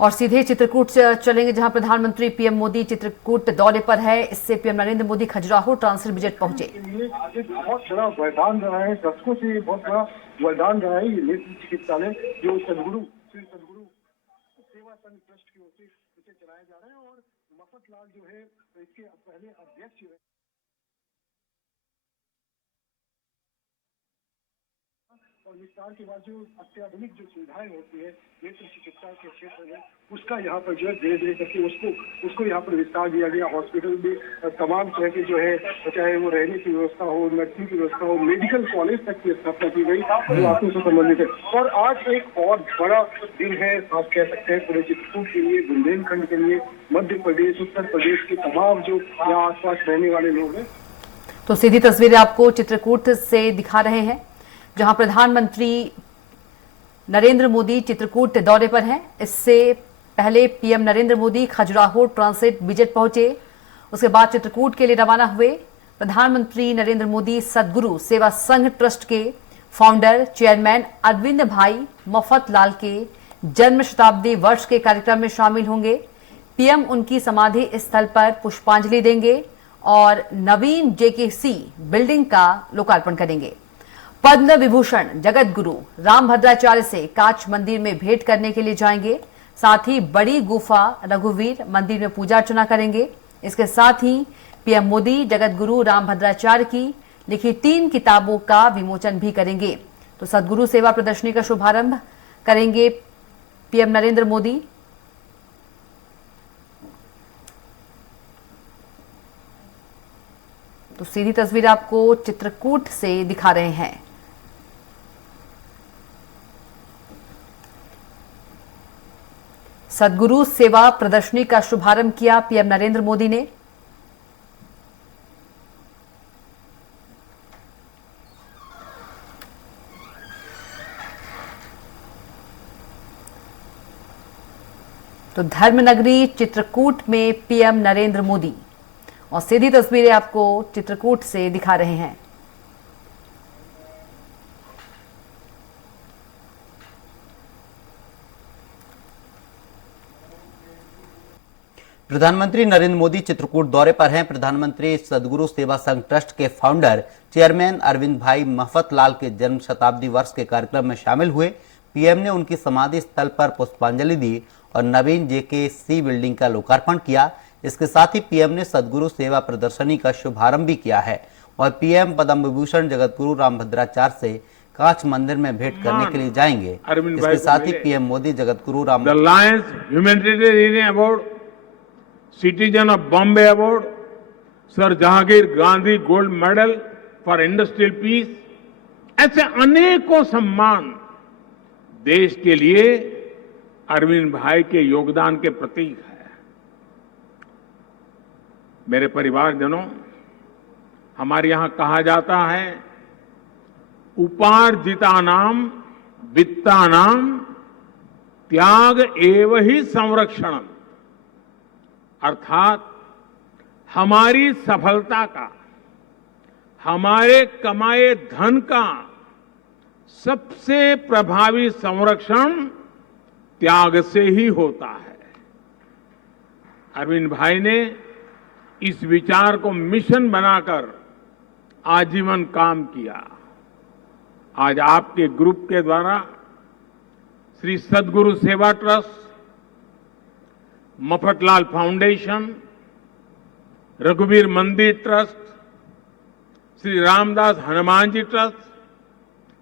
और सीधे चित्रकूट से चलेंगे, जहां प्रधानमंत्री पीएम मोदी चित्रकूट दौरे पर है। इससे PM Narendra Modi Khajuraho transit visit पहुंचे। एक बहुत बड़ा वरदान रहा है, दशकों से ये बहुत बड़ा वरदान रहा है ये नेत्र चिकित्सालय, जो सदगुरु श्री सदगुरु सेवा संघ ट्रस्ट की ओर से इसे चलाया जा रहा है। और मफत लाल जो है इसके पहले अध्यक्ष जो है और विस्तार के बाद जो अत्याधुनिक जो सुविधाएं होती है नेत्र चिकित्सा के क्षेत्र में, उसका यहाँ पर जो है धीरे धीरे करके उसको यहाँ पर विस्तार दिया गया। हॉस्पिटल में तमाम तरह के जो है, चाहे वो रहने की व्यवस्था हो, नर्सिंग की व्यवस्था हो, मेडिकल कॉलेज तक की स्थापना की गई जो आंखों से संबंधित है। और आज एक और बड़ा दिन है, आप कह सकते हैं पूरे चित्रकूट के लिए, बुंदेलखंड के लिए, मध्य प्रदेश, उत्तर प्रदेश के तमाम जो यहाँ आसपास रहने वाले लोग हैं। तो सीधी तस्वीरें आपको चित्रकूट से दिखा रहे हैं, जहां प्रधानमंत्री नरेंद्र मोदी चित्रकूट दौरे पर हैं। इससे पहले PM Narendra Modi Khajuraho transit visit पहुंचे। उसके बाद चित्रकूट के लिए रवाना हुए। प्रधानमंत्री नरेंद्र मोदी सदगुरु सेवा संघ ट्रस्ट के फाउंडर चेयरमैन अरविंद भाई मफत लाल के जन्म शताब्दी वर्ष के कार्यक्रम में शामिल होंगे। पीएम उनकी समाधि स्थल पर पुष्पांजलि देंगे और नवीन जेकेसी बिल्डिंग का लोकार्पण करेंगे। पद्म विभूषण जगत गुरु रामभद्राचार्य से कांच मंदिर में भेंट करने के लिए जाएंगे। साथ ही बड़ी गुफा रघुवीर मंदिर में पूजा अर्चना करेंगे। इसके साथ ही पीएम मोदी जगत गुरु रामभद्राचार्य की लिखी 3 किताबों का विमोचन भी करेंगे। तो सदगुरु सेवा प्रदर्शनी का शुभारंभ करेंगे पीएम नरेंद्र मोदी। तो सीधी तस्वीर आपको चित्रकूट से दिखा रहे हैं। सदगुरु सेवा प्रदर्शनी का शुभारंभ किया पीएम नरेंद्र मोदी ने। तो धर्मनगरी चित्रकूट में पीएम नरेंद्र मोदी, और सीधी तस्वीरें आपको चित्रकूट से दिखा रहे हैं। प्रधानमंत्री नरेंद्र मोदी चित्रकूट दौरे पर हैं। प्रधानमंत्री सदगुरु सेवा संघ ट्रस्ट के फाउंडर चेयरमैन अरविंद भाई मफत लाल के जन्म शताब्दी वर्ष के कार्यक्रम में शामिल हुए। पीएम ने उनकी समाधि स्थल पर पुष्पांजलि दी और नवीन जेकेसी बिल्डिंग का लोकार्पण किया। इसके साथ ही पीएम ने सदगुरु सेवा प्रदर्शनी का शुभारंभ भी किया है और पीएम पद्म विभूषण जगतगुरु रामभद्राचार्य से कांच मंदिर में भेंट करने के लिए जाएंगे। इसके साथ ही PM Modi Jagatguru Ram citizen of Bombay award, sir Jahangir Gandhi gold medal for industrial peace, ऐसे अनेकों सम्मान देश के लिए अरविंद भाई के योगदान के प्रतीक है। मेरे परिवारजनों, हमारे यहां कहा जाता है, उपार्जितानाम वित्तानाम त्याग एव ही संरक्षणम, अर्थात हमारी सफलता का, हमारे कमाए धन का सबसे प्रभावी संरक्षण त्याग से ही होता है। अरविंद भाई ने इस विचार को मिशन बनाकर आजीवन काम किया। आज आपके ग्रुप के द्वारा श्री सदगुरु सेवा ट्रस्ट, मफतलाल फाउंडेशन, रघुवीर मंदिर ट्रस्ट, श्री रामदास हनुमान जी ट्रस्ट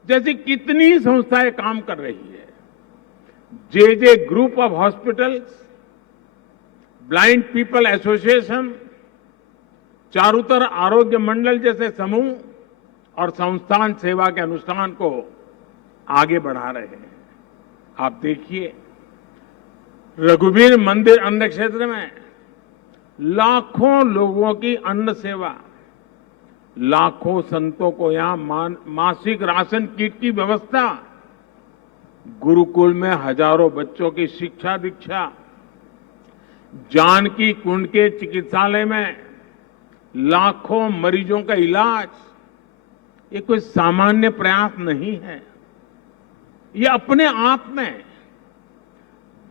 जैसी कितनी संस्थाएं काम कर रही है। J group of hospitals, blind people association, Charutar Arogya Mandal जैसे समूह और संस्थान सेवा के अनुष्ठान को आगे बढ़ा रहे हैं। आप देखिए, रघुवीर मंदिर अन्न क्षेत्र में लाखों लोगों की अन्न सेवा, लाखों संतों को यहां मासिक राशन किट की व्यवस्था, गुरुकुल में हजारों बच्चों की शिक्षा दीक्षा, जानकी कुंड के चिकित्सालय में लाखों मरीजों का इलाज, ये कोई सामान्य प्रयास नहीं है। ये अपने आप में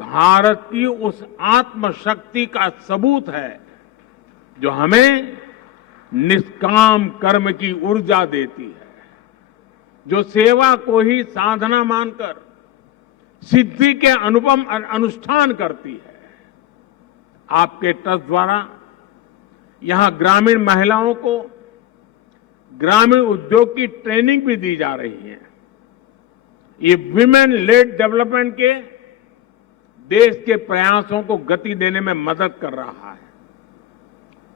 भारत की उस आत्मशक्ति का सबूत है जो हमें निष्काम कर्म की ऊर्जा देती है, जो सेवा को ही साधना मानकर सिद्धि के अनुपम अनुष्ठान करती है। आपके ट्रस्ट द्वारा यहां ग्रामीण महिलाओं को ग्रामीण उद्योग की ट्रेनिंग भी दी जा रही है। ये विमेन लेड डेवलपमेंट के देश के प्रयासों को गति देने में मदद कर रहा है।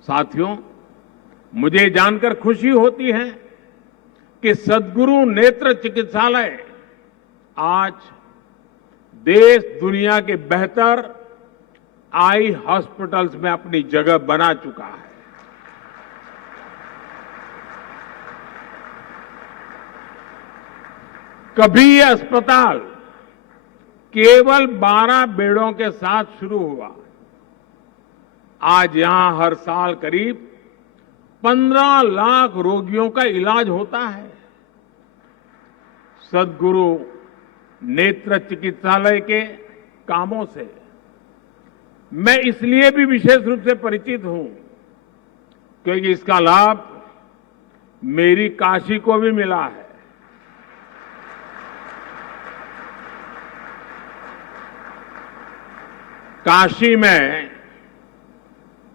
साथियों, मुझे जानकर खुशी होती है कि सद्गुरु नेत्र चिकित्सालय आज देश दुनिया के बेहतर आई हॉस्पिटल्स में अपनी जगह बना चुका है। कभी ये अस्पताल केवल 12 बेडों के साथ शुरू हुआ, आज यहां हर साल करीब 15 लाख रोगियों का इलाज होता है। सद्गुरु नेत्र चिकित्सालय के कामों से मैं इसलिए भी विशेष रूप से परिचित हूं क्योंकि इसका लाभ मेरी काशी को भी मिला है। काशी में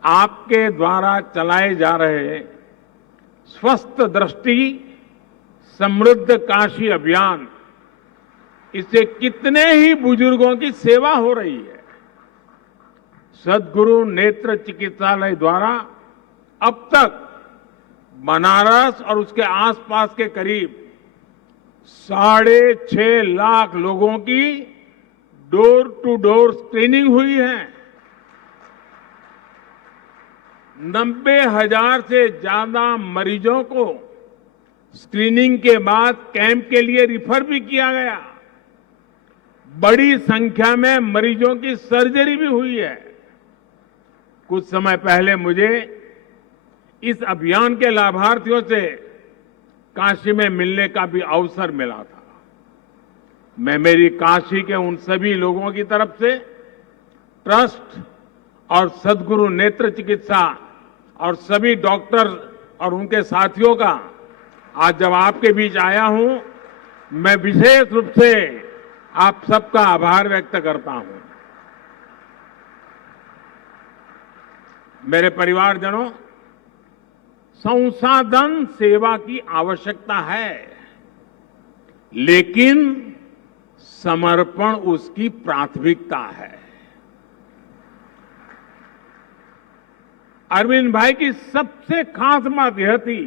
आपके द्वारा चलाए जा रहे स्वस्थ दृष्टि समृद्ध काशी अभियान, इससे कितने ही बुजुर्गों की सेवा हो रही है। सद्गुरु नेत्र चिकित्सालय द्वारा अब तक बनारस और उसके आसपास के करीब 6.5 लाख लोगों की डोर टू डोर स्क्रीनिंग हुई है। 90,000 से ज्यादा मरीजों को स्क्रीनिंग के बाद कैंप के लिए रिफर भी किया गया। बड़ी संख्या में मरीजों की सर्जरी भी हुई है। कुछ समय पहले मुझे इस अभियान के लाभार्थियों से काशी में मिलने का भी अवसर मिला था। मैं मेरी काशी के उन सभी लोगों की तरफ से ट्रस्ट और सद्गुरु नेत्र चिकित्सा और सभी डॉक्टर और उनके साथियों का आज जब आपके बीच आया हूं, मैं विशेष रूप से आप सबका आभार व्यक्त करता हूं। मेरे परिवारजनों, संसाधन सेवा की आवश्यकता है, लेकिन समर्पण उसकी प्राथमिकता है। अरविंद भाई की सबसे खास बात यह थी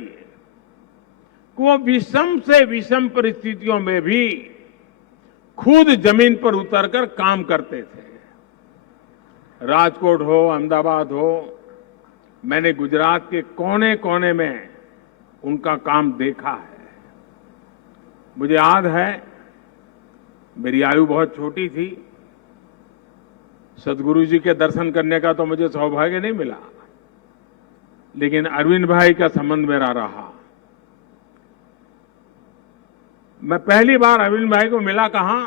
कि वो विषम से विषम परिस्थितियों में भी खुद जमीन पर उतरकर काम करते थे। राजकोट हो, अहमदाबाद हो, मैंने गुजरात के कोने कोने में उनका काम देखा है। मुझे याद है, मेरी आयु बहुत छोटी थी, सद्गुरु जी के दर्शन करने का तो मुझे सौभाग्य नहीं मिला, लेकिन अरविंद भाई का संबंध मेरा रहा। मैं पहली बार अरविंद भाई को मिला कहां,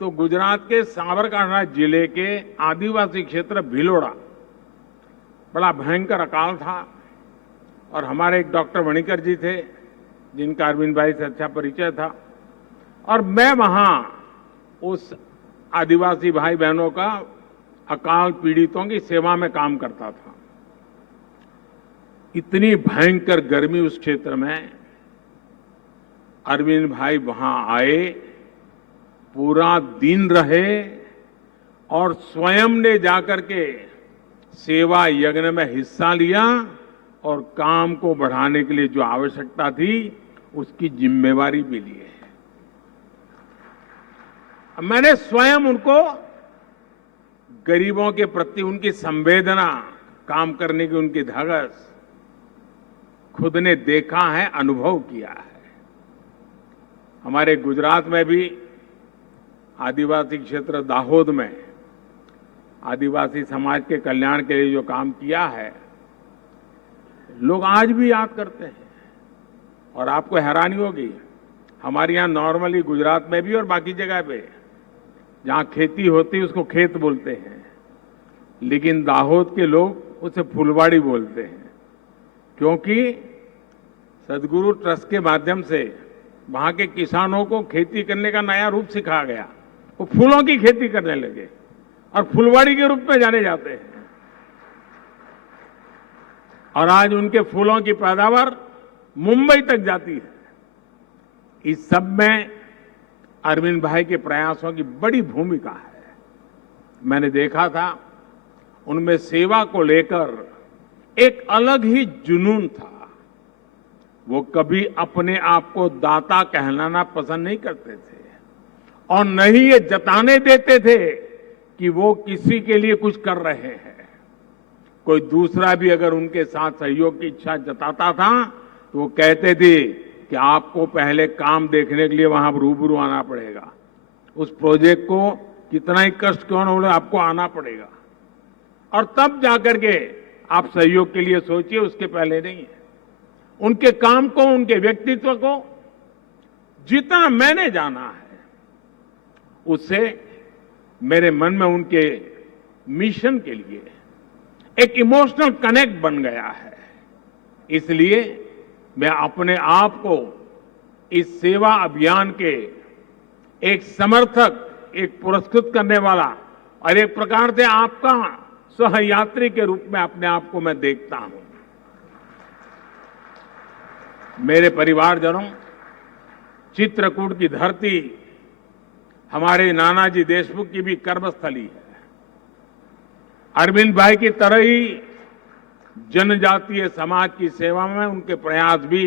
तो गुजरात के साबरकांठा जिले के आदिवासी क्षेत्र भिलोड़ा, बड़ा भयंकर अकाल था और हमारे एक डॉक्टर मणिकर जी थे जिनका अरविंद भाई से अच्छा परिचय था, और मैं वहां उस आदिवासी भाई बहनों का अकाल पीड़ितों की सेवा में काम करता था। इतनी भयंकर गर्मी उस क्षेत्र में, अरविंद भाई वहां आए, पूरा दिन रहे और स्वयं ने जाकर के सेवा यज्ञ में हिस्सा लिया और काम को बढ़ाने के लिए जो आवश्यकता थी उसकी जिम्मेवारी भी ली है। मैंने स्वयं उनको गरीबों के प्रति उनकी संवेदना, काम करने की उनकी धगस खुद ने देखा है, अनुभव किया है। हमारे गुजरात में भी आदिवासी क्षेत्र दाहोद में आदिवासी समाज के कल्याण के लिए जो काम किया है, लोग आज भी याद करते हैं। और आपको हैरानी होगी, हमारे यहां नॉर्मली गुजरात में भी और बाकी जगह पे जहां खेती होती है उसको खेत बोलते हैं, लेकिन दाहोद के लोग उसे फुलवाड़ी बोलते हैं, क्योंकि सदगुरु ट्रस्ट के माध्यम से वहां के किसानों को खेती करने का नया रूप सिखाया गया। वो फूलों की खेती करने लगे और फुलवाड़ी के रूप में जाने जाते हैं। और आज उनके फूलों की पैदावार मुंबई तक जाती है। इस सब में अरविंद भाई के प्रयासों की बड़ी भूमिका है। मैंने देखा था उनमें सेवा को लेकर एक अलग ही जुनून था। वो कभी अपने आप को दाता कहलाना पसंद नहीं करते थे और न ही ये जताने देते थे कि वो किसी के लिए कुछ कर रहे हैं। कोई दूसरा भी अगर उनके साथ सहयोग की इच्छा जताता था तो वो कहते थे कि आपको पहले काम देखने के लिए वहां रूबरू आना पड़ेगा, उस प्रोजेक्ट को कितना ही कष्ट क्यों न हो आपको आना पड़ेगा और तब जाकर के आप सहयोग के लिए सोचिए, उसके पहले नहीं है। उनके काम को, उनके व्यक्तित्व को जितना मैंने जाना है उससे मेरे मन में उनके मिशन के लिए एक इमोशनल कनेक्ट बन गया है। इसलिए मैं अपने आप को इस सेवा अभियान के एक समर्थक, एक पुरस्कृत करने वाला और एक प्रकार से आपका सहयात्री के रूप में अपने आप को मैं देखता हूं। मेरे परिवारजनों, चित्रकूट की धरती हमारे नानाजी देशमुख की भी कर्मस्थली है। अरविंद भाई की तरह ही जनजातीय समाज की सेवा में उनके प्रयास भी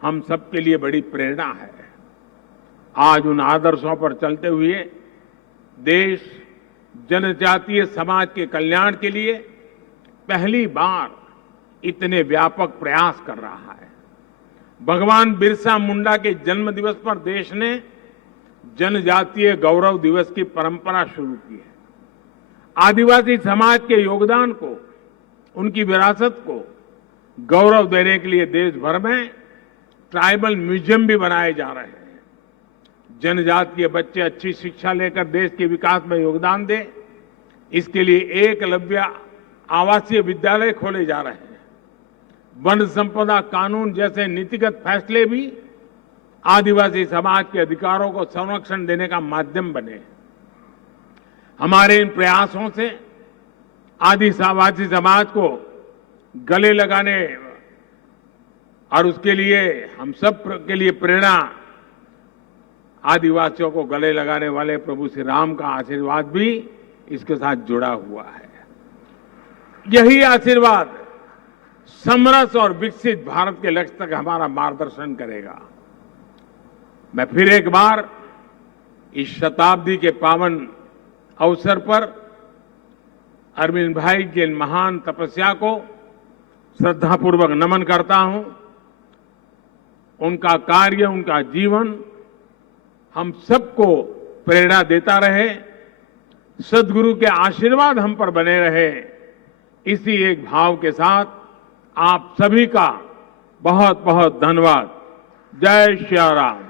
हम सबके लिए बड़ी प्रेरणा है। आज उन आदर्शों पर चलते हुए देश जनजातीय समाज के कल्याण के लिए पहली बार इतने व्यापक प्रयास कर रहा है। भगवान बिरसा मुंडा के जन्म दिवस पर देश ने जनजातीय गौरव दिवस की परंपरा शुरू की है। आदिवासी समाज के योगदान को, उनकी विरासत को गौरव देने के लिए देश भर में ट्राइबल म्यूजियम भी बनाए जा रहे हैं। जनजातीय बच्चे अच्छी शिक्षा लेकर देश के विकास में योगदान दें, इसके लिए एकलव्य आवासीय विद्यालय खोले जा रहे हैं। वन संपदा कानून जैसे नीतिगत फैसले भी आदिवासी समाज के अधिकारों को संरक्षण देने का माध्यम बने। हमारे इन प्रयासों से आदिवासी समाज को गले लगाने और उसके लिए हम सब के लिए प्रेरणा, आदिवासियों को गले लगाने वाले प्रभु श्री राम का आशीर्वाद भी इसके साथ जुड़ा हुआ है। यही आशीर्वाद समरस और विकसित भारत के लक्ष्य तक हमारा मार्गदर्शन करेगा। मैं फिर एक बार इस शताब्दी के पावन अवसर पर अरविंद भाई की महान तपस्या को श्रद्धापूर्वक नमन करता हूं। उनका कार्य, उनका जीवन हम सबको प्रेरणा देता रहे, सद्गुरु के आशीर्वाद हम पर बने रहे। इसी एक भाव के साथ आप सभी का बहुत बहुत धन्यवाद। जय श्री राम।